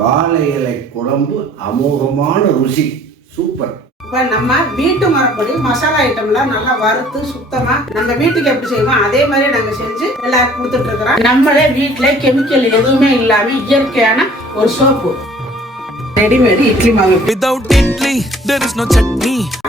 வாழை இலை குழம்பு அமோகமான ருசி. சூப்பர். இப்போ நம்ம வீட்டு முறைப்படி மசாலா ஐட்டம்லாம் நல்லா வறுத்து சுத்தமா நம்ம வீட்டுக்கு எப்படி செய்வோம் அதே மாதிரி நாங்க செஞ்சு எல்லாருக்கும் கொடுத்துட்டு இருக்கிறோம். நம்மளே வீட்டுல கெமிக்கல் எதுவுமே இல்லாம இயற்கையான ஒரு சோப்பு ரெடிமேடு இட்லி மாவு. Without idli, there is no chutney.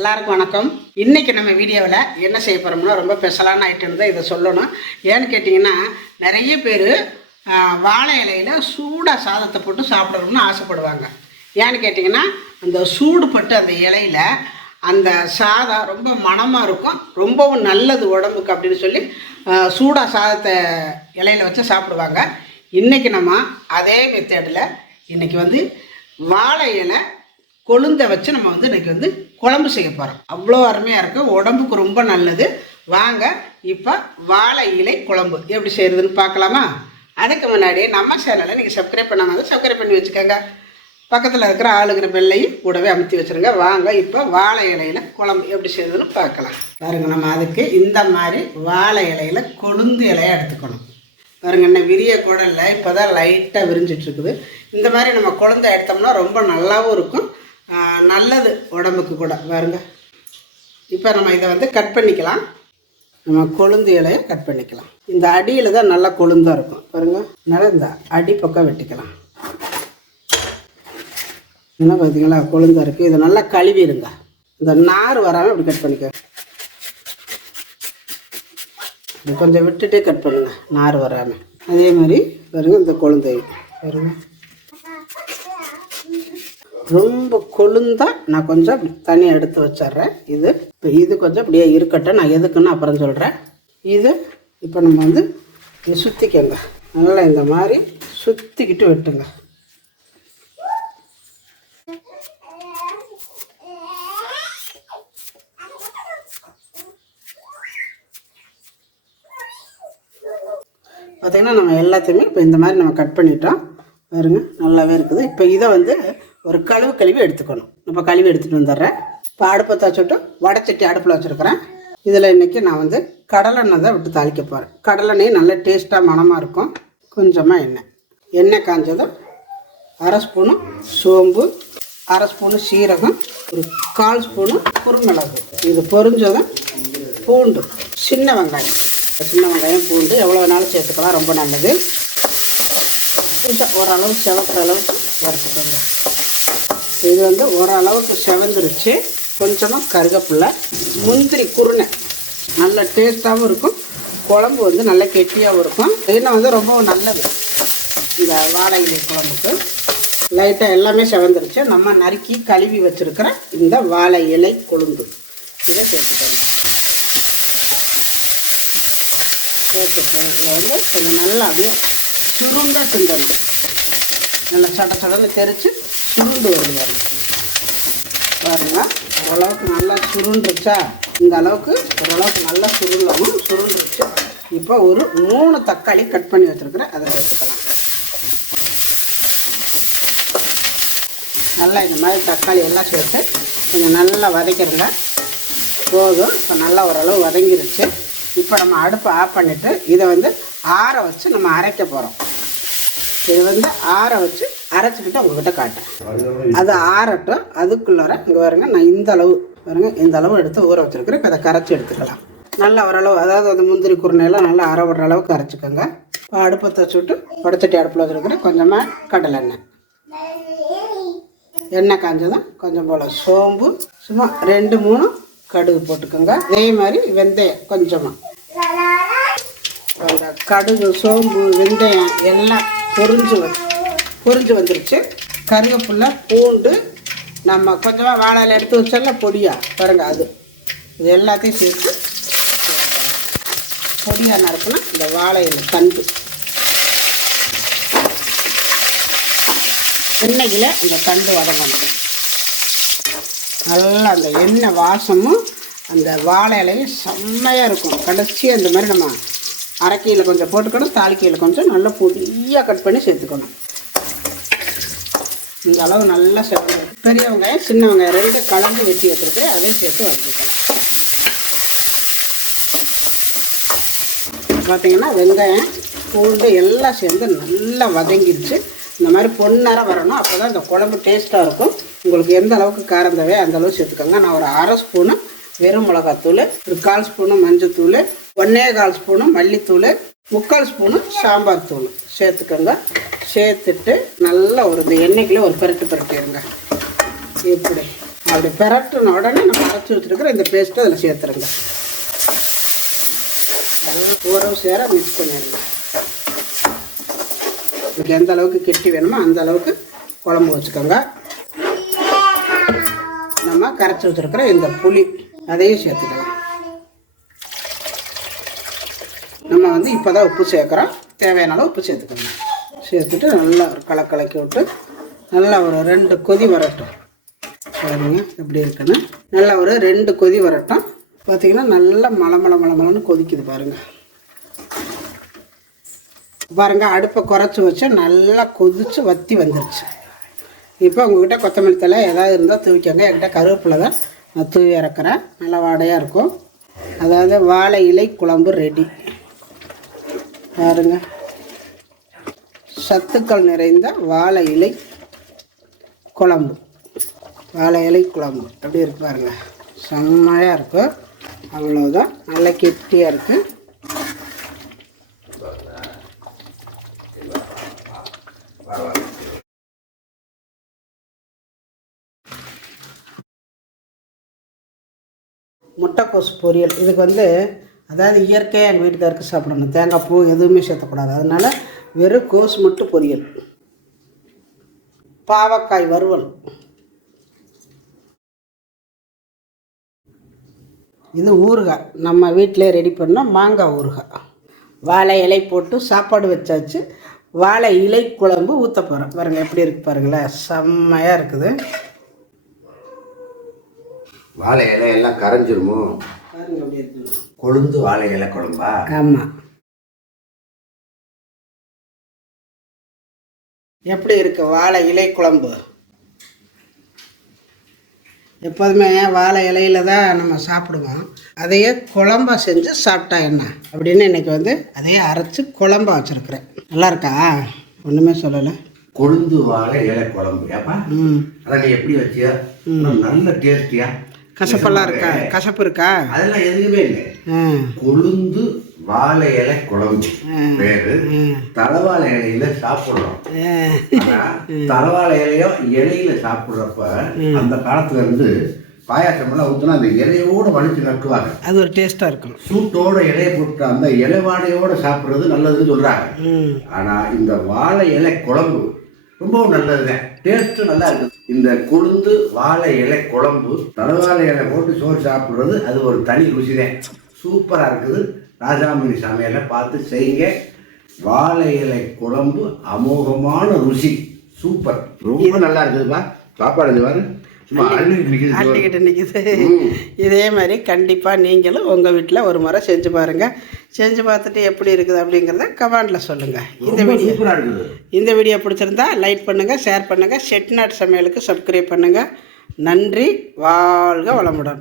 எல்லாருக்கும் வணக்கம். இன்றைக்கி நம்ம வீடியோவில் என்ன செய்ய போகிறோம்னா ரொம்ப ஸ்பெஷலான ஐட்டம் தான் இதை சொல்லணும். ஏன்னு கேட்டிங்கன்னா நிறைய பேர் வாழை இலையில சூடாக சாதத்தை போட்டு சாப்பிடணும்னு ஆசைப்படுவாங்க. ஏன்னு கேட்டிங்கன்னா அந்த சூடுபட்டு அந்த இலையில அந்த சாதம் ரொம்ப மணமாக இருக்கும். ரொம்பவும் நல்லது உடம்புக்கு அப்படின்னு சொல்லி சூடாக சாதத்தை இலையில வச்சு சாப்பிடுவாங்க. இன்றைக்கி நம்ம அதே மெத்தேடில் இன்றைக்கி வந்து வாழை இலை கொழுந்தை வச்சு நம்ம வந்து இன்றைக்கி வந்து குழம்பு செய்ய போகிறோம் அவ்வளோ அருமையாக இருக்குது உடம்புக்கு ரொம்ப நல்லது. வாங்க இப்போ வாழை இலை குழம்பு. எப்படி செய்கிறதுன்னு பார்க்கலாமா? அதுக்கு முன்னாடி நம்ம சேனலை நீங்கள் சப்ஸ்கிரைப் பண்ணாமல் சப்ஸ்கிரைப் பண்ணி வச்சுக்கோங்க. பக்கத்தில் இருக்கிற ஆளுங்கிற பெல்லையும் கூடவே அமுத்தி வச்சுருங்க. வாங்க இப்போ வாழை இலையில் குழம்பு எப்படி செய்கிறதுன்னு பார்க்கலாம். பாருங்க நம்ம அதுக்கு இந்த மாதிரி வாழை இலையில் கொழுந்து இலையை எடுத்துக்கணும். பாருங்க என்ன விரிய குடலில் இப்போ தான் லைட்டாக விரிஞ்சிட்ருக்குது இந்த மாதிரி நம்ம குழந்தை எடுத்தோம்னா ரொம்ப நல்லாவும் இருக்கும். நல்லது உடம்புக்கு கூட பாருங்க. இப்போ நம்ம இதை வந்து கட் பண்ணிக்கலாம். நம்ம கொழுந்து இலையை கட் பண்ணிக்கலாம். இந்த அடியில் தான் நல்லா கொழுந்தாக இருக்கும் பாருங்க. நல்லா இந்த அடி பக்கம் வெட்டிக்கலாம். என்ன பார்த்தீங்களா? கொழுந்தா இருக்குது இதை நல்லா கழுவிடுங்க. இந்த நார் வராமல் இப்படி கட் பண்ணிக்க இது கொஞ்சம் விட்டுட்டே கட் பண்ணுங்க நார் வராமல் அதே மாதிரி பாருங்கள் இந்த கொழுந்தை பாருங்கள் ரொம்ப கொழுந்தா நான் கொஞ்சம் தனியாக எடுத்து வச்சிட்றேன். இது இப்போ இது கொஞ்சம் அப்படியே இருக்கட்டும். நான் எதுக்குன்னு அப்புறம் சொல்கிறேன் இது இப்போ நம்ம வந்து சுற்றிக்கங்க நல்லா இந்த மாதிரி சுற்றிக்கிட்டு வெட்டுங்க. பார்த்திங்கன்னா நம்ம எல்லாத்தையுமே இப்போ இந்த மாதிரி நம்ம கட் பண்ணிட்டோம். பாருங்க நல்லாவே இருக்குது. இப்போ இதை வந்து ஒரு கழுவு கழுவி எடுத்துக்கணும். இப்போ கழுவி எடுத்துகிட்டு வந்துடுறேன். இப்போ அடுப்பை வச்சுட்டு வடைச்சட்டி அடுப்பில் வச்சுருக்கிறேன். இதில் இன்றைக்கி நான் வந்து கடலெண்ணெய் தான் விட்டு தாளிக்க போகிறேன் கடலெண்ணெய் நல்ல டேஸ்ட்டாக மணமாக இருக்கும். கொஞ்சமாக எண்ணெய். எண்ணெய் காஞ்சதும் அரை ஸ்பூனு சோம்பு அரை ஸ்பூனு சீரகம் ஒரு கால் ஸ்பூனு குறுமிளகு. இது பொரிஞ்சதும் பூண்டு. சின்ன வெங்காயம். சின்ன வெங்காயம் பூண்டு எவ்வளோ வேணாலும் சேர்த்துக்கலாம். ரொம்ப நல்லது. கொஞ்சம் ஓரளவு செவக்கிற அளவுக்கு வறுத்துக்கோங்க. இது வந்து ஓரளவுக்கு செவந்துருச்சு. கொஞ்சமாக கருகப்பில்லை. முந்திரி குருணை. நல்ல டேஸ்ட்டாகவும் இருக்கும். குழம்பு வந்து நல்ல கெட்டியாகவும் இருக்கும். இன்னும் வந்து ரொம்ப நல்லது. இந்த வாழை இலை குழம்புக்கு. லைட்டாக எல்லாமே செவந்துருச்சு. நம்ம நறுக்கி கழுவி வச்சுருக்கிற இந்த வாழை இலை கொழுந்து இதை சேர்த்துக்கோங்க சேர்த்துக்கோங்க இதை வந்து கொஞ்சம் நல்லா அப்படியே சுருண்டாக கிண்டணும் நல்லா சட சடன்னு தெரித்து சுருண்டு வருது பாருங்க பாருங்க ஓரளவுக்கு நல்லா சுருண்டுருச்சா? இந்த அளவுக்கு ஓரளவுக்கு நல்லா சுருளவும் சுருண்டுருச்சு. இப்போ ஒரு மூணு தக்காளி கட் பண்ணி வச்சுருக்குறேன். அதை எடுத்துக்கலாம் நல்லா இந்த மாதிரி தக்காளி எல்லாம் சேர்த்து கொஞ்சம் நல்லா வதக்கிறதுல போதும். இப்போ நல்லா ஓரளவு வதங்கிருச்சு. இப்போ நம்ம அடுப்பை ஆஃப் பண்ணிவிட்டு இதை வந்து ஆற வச்சு நம்ம அரைக்க போகிறோம் இது வந்து ஆற வச்சு அரைச்சிக்கிட்டு உங்ககிட்ட காட்டுறேன். அது ஆறட்டும் அதுக்குள்ளார இங்கே வருங்க நான் இந்த அளவு பாருங்க இந்த அளவு எடுத்து ஊற வச்சுருக்கிறேன். இப்போ அதை கரைச்சி எடுத்துக்கலாம். நல்லா ஓரளவு அதாவது அந்த முந்திரி குருணையெல்லாம் நல்லா அரை விடுற அளவுக்கு அரைச்சிக்கோங்க. இப்போ அடுப்பை வச்சுட்டு உடச்சட்டி அடுப்பில் வச்சுருக்கிறேன். கொஞ்சமாக கடலை எண்ணெய். எண்ணெய் காஞ்சதும் கொஞ்சம் போல் சோம்பு சும்மா ரெண்டு மூணு கடுகு போட்டுக்கோங்க. அதே மாதிரி வெந்தயம் கொஞ்சமாக அந்த கடுகு சோம்பு வெந்தயம் எல்லாம் பொரிஞ்சு வச்சு பொரிஞ்சு வந்துருச்சு. கருவேப்பில்லை பூண்டு நம்ம கொஞ்சமாக வாழையில் எடுத்து வச்சோம்ல பொடியா. பாருங்க அது. இது எல்லாத்தையும் சேர்த்து பொடியாக நறுக்கணும் இந்த வாழையில் தண்டு எண்ணெயில் இந்த தண்டு வதங்கணும். நல்லா அந்த எண்ணெய் வாசமும் அந்த வாழை இலையும் செம்மையாக இருக்கும். கடைசியாக இந்த மாதிரி நம்ம அரைக்கையில் கொஞ்சம் போட்டுக்கணும் தாளிக்கையில் கொஞ்சம் நல்லா பொடியாக கட் பண்ணி சேர்த்துக்கணும். இந்த அளவு நல்லா சேர்க்கணும் பெரிய வெங்காயம் சின்ன வெங்காயம் ரெண்டு கலந்து வெட்டி வச்சுருக்கு அதையும் சேர்த்து வச்சுக்கலாம் பார்த்தீங்கன்னா வெங்காயம் பூண்டு எல்லாம் சேர்ந்து நல்லா வதங்கிடுச்சு. இந்த மாதிரி பொன்னரம் வரணும். அப்போ தான் இந்த குழம்பு டேஸ்ட்டாக இருக்கும். உங்களுக்கு எந்த அளவுக்கு காரம் தேவையோ அந்த அளவு சேர்த்துக்கோங்க. நான் ஒரு அரை ஸ்பூனு வெறும் மிளகாத்தூள் ஒரு கால் ஸ்பூனு மஞ்சத்தூள் ஒன்றே கால் ஸ்பூனு மல்லித்தூள் முக்கால் ஸ்பூனு சாம்பார் தூள். சேர்த்துக்கோங்க. சேர்த்துட்டு நல்லா ஒரு இந்த எண்ணெய்க்குள்ளே ஒரு பெரட்டு பெரட்டிடுங்க. இப்படி. அப்படி பெரட்டின உடனே நம்ம அரைச்சி வச்சுருக்கிற இந்த பேஸ்ட்டு அதில் சேர்த்துருங்க. உறவு சேர மிக்ஸ் பண்ணிடுங்க. உங்களுக்கு எந்த அளவுக்கு கெட்டி வேணுமோ அந்த அளவுக்கு குழம்பு வச்சுக்கோங்க. நம்ம கரைச்சி வச்சுருக்கிற இந்த புளி அதையும் சேர்த்துக்கலாம். நான் வந்து இப்போ தான் உப்பு சேர்க்குறேன் தேவையான அளவு உப்பு சேர்த்துக்கணும் சேர்த்துட்டு நல்லா ஒரு கலக்கலக்கி கலக்கி விட்டு நல்லா ஒரு ரெண்டு கொதி வரட்டும். பாருங்க எப்படி இருக்குன்னு. நல்லா ஒரு ரெண்டு கொதி வரட்டும். பார்த்தீங்கன்னா நல்லா மலை மலை மலை மலைன்னு கொதிக்குது பாருங்கள் பாருங்கள் அடுப்பை குறைச்சி வச்சு நல்லா கொதித்து வத்தி வந்துருச்சு. இப்போ உங்ககிட்ட கொத்தமல்லி தழை ஏதாவது இருந்தால் தூவிக்கோங்க. என்கிட்ட கருவேப்பிலை தான் நான் தூவி இறக்குறேன் நல்லா வாடையாக இருக்கும். அதாவது வாழை இலை குழம்பு ரெடி பாருங்க. சத்துக்கள் நிறைந்த வாழை இலை குழம்பு. வாழை இலை குழம்பு. அப்படி இருக்கு பாருங்க. செம்மையாக இருக்கும் அவ்வளோதான் நல்லா கெட்டியாக இருக்குது முட்டைக்கோஸ் பொரியல். இதுக்கு வந்து அதாவது இயற்கையாக எங்கள் வீட்டுக்காருக்கு சாப்பிடணும். தேங்காய் பூ எதுவுமே சேர்த்தக்கூடாது. அதனால் வெறும் கோஸ் மட்டும் பொரியல். பாவக்காய் வறுவல். இது ஊறுகாய். நம்ம வீட்டிலே ரெடி பண்ணால் மாங்காய் ஊறுகாய். வாழை இலை போட்டு சாப்பாடு வச்சாச்சு. வாழை இலை குழம்பு ஊற்ற போகிறோம் பாருங்கள் எப்படி இருக்கு பாருங்களேன் செம்மையாக இருக்குது. வாழை இலையெல்லாம் கரைஞ்சிருமோ? கொழுந்து வாழை இலை குழம்பா? ஆமாம் எப்படி இருக்கு வாழை இலை குழம்பு? எப்போதுமே வாழை இலையில தான் நம்ம சாப்பிடுவோம். அதையே குழம்பா செஞ்சு சாப்பிட்டா என்ன? அப்படின்னு இன்னைக்கு வந்து அதையே அரைச்சி குழம்பா வச்சுருக்குறேன். நல்லா இருக்கா? ஒன்றுமே சொல்லலை. கொழுந்து வாழை இலை குழம்பு. ஏப்பா? ம். அதான் நீ எப்படி வச்சியா? நல்ல டேஸ்டியா? கசப்பெல்லாம் இருக்கா? கசப்பு இருக்கா? அதெல்லாம் எதுவுமே இல்லை. கொழுந்து வாழை இலை குழம்பு. பேரு தலவாழை இலையில சாப்பிடுறோம். தலவாழை இலையோ இலையில சாப்பிடுறப்ப அந்த காலத்துல இருந்து பாயாசம் எல்லாம் ஊத்துனா அந்த இலையோட வலிச்சு நக்குவாங்க. அது ஒரு டேஸ்ட்டாக இருக்கும் சூட்டோட இலையை போட்டு அந்த இலைவாடையோட சாப்பிடுறது நல்லதுன்னு சொல்றாங்க. ம். ஆனா இந்த வாழை இலை குழம்பு ரொம்பவும் நல்லதுங்க. டேஸ்ட்டும் நல்லா இருக்குது இந்த கொழுந்து வாழை இலை குழம்பு தலைவாழை இலை போட்டு சோறு சாப்பிட்றது அது ஒரு தனி ருசிதான் சூப்பராக இருக்குது. ராஜாமணி சமையலை பார்த்து செய்யுங்க. வாழை இலை குழம்பு அமோகமான ருசி. சூப்பர். ரொம்ப நல்லா இருக்குதுப்பா. சாப்பாடு இது பாரு. அள்ளிக்கிட்டு நிற்கிது இதே மாதிரி கண்டிப்பாக நீங்களும் உங்கள் வீட்டில் ஒரு முறை செஞ்சு பாருங்கள் செஞ்சு பார்த்துட்டு எப்படி இருக்குது அப்படிங்கிறத கமெண்டில் சொல்லுங்கள் இந்த வீடியோ இந்த வீடியோ பிடிச்சிருந்தா லைக் பண்ணுங்கள் ஷேர் பண்ணுங்கள் செட்நாட் சமையலுக்கு சப்ஸ்கிரைப் பண்ணுங்கள் நன்றி வாழ்க வளமுடன்.